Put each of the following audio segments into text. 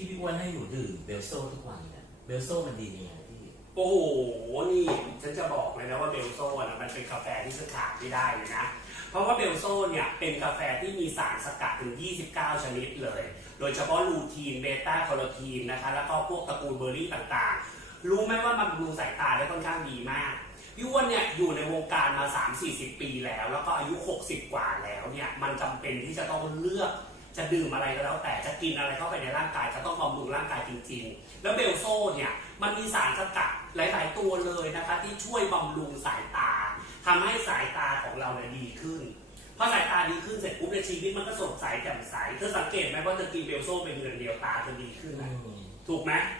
ที่พี่อ้วนให้หนูดื่มเบลโซ่ทุกวันเนี่ยเบลโซ่มันดียังไงพี่โอ้โห นี่ฉันจะบอกเลยนะว่าเบลโซ่นะมันเป็นกาแฟที่สขาดไม่ได้เลยนะ เพราะว่าเบลโซ่เนี่ยเป็นกาแฟที่มีสารสกัดถึง 29 ชนิดเลย โดยเฉพาะลูทีน เบต้าแคโรทีนนะคะ แล้วก็พวกตระกูลเบอร์รี่ต่างๆ รู้ไหมว่ามันบำรุงสายตาได้ค่อนข้างดีมากพี่อ้วนเนี่ยอยู่ในวงการมา 3-40 ปีแล้ว แล้วก็อายุ 60 กว่าแล้วเนี่ย มันจำเป็นที่จะต้องเลือก จะดื่มอะไรก็แล้วแต่จะกินอะไรเข้าไปในร่างกายจะต้องบำรุงร่างกายจริง ๆ แล้วเบลโซ่เนี่ยมันมีสารสกัดหลาย ๆ ตัวเลยนะคะที่ช่วยบำรุงสายตาทำให้สายตาของเราเนี่ยดีขึ้นพอสายตาดีขึ้นเสร็จปุ๊บในชีวิตมันก็สดใสแจ่มใสเธอสังเกตไหมว่าเธอกินเบลโซ่เป็นเดือนเดียวตาเธอดีขึ้นไหมถูกไหมอะแล้วตัว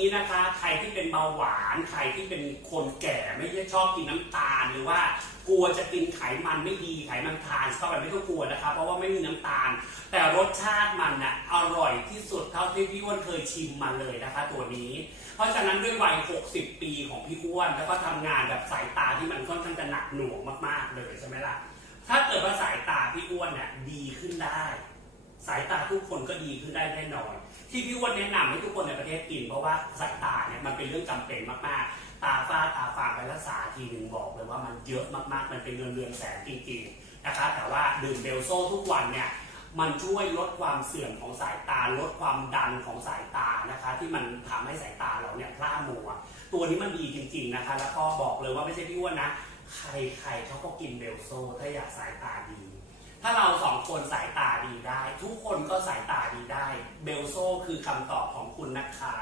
นี้นะคะ ใครที่เป็นเบาหวาน ใครที่เป็นคนแก่ไม่ได้ชอบกินน้ำตาล หรือว่ากลัวจะกินไขมันไม่ดีไขมันทานเข้าไปไม่ต้องกลัวนะคะเพราะว่าไม่มีน้ำตาล แต่รสชาติมันน่ะอร่อยที่สุดเท่าที่พี่อ้วนเคยชิมมาเลยนะคะ ตัวนี้ เพราะฉะนั้นด้วยวัย 60 ปีของพี่อ้วน แล้วก็ทำงานแบบสายตาที่มันค่อนข้างจะหนักหน่วงมากๆเลยใช่ไหมล่ะถ้าเกิดว่าสายตาพี่อ้วนเนี่ยดีขึ้นได้ สายตาทุกคนก็ดีขึ้นได้แน่นอน ที่พี่อ้วนแนะนำให้ทุกคนในประเทศกิน เพราะว่าสายตาเนี่ยมันเป็นเรื่องจำเป็นมากๆ ตาฝ้าตาฟางไปรักษาทีหนึ่งบอกเลยว่ามันเยอะมากๆ มันเป็นเงินเรือนแสนจริงๆนะคะแต่ว่าดื่มเบลโซ่ทุกวันเนี่ยมันช่วยลดความเสื่อมของสายตาลดความดันของสายตานะคะ ที่มันทำให้สายตาเราเนี่ยพร่ามัวตัวนี้มันดีจริง ๆนะคะ แล้วก็บอกเลยว่าไม่ใช่พี่อ้วนนะ ใครๆเขาก็กินเบลโซ่ถ้าอยากสายตาดี ถ้าเราสองคนสายตาดีได้ สายตาดีได้ เบลโซ่คือคำตอบของคุณนะคะ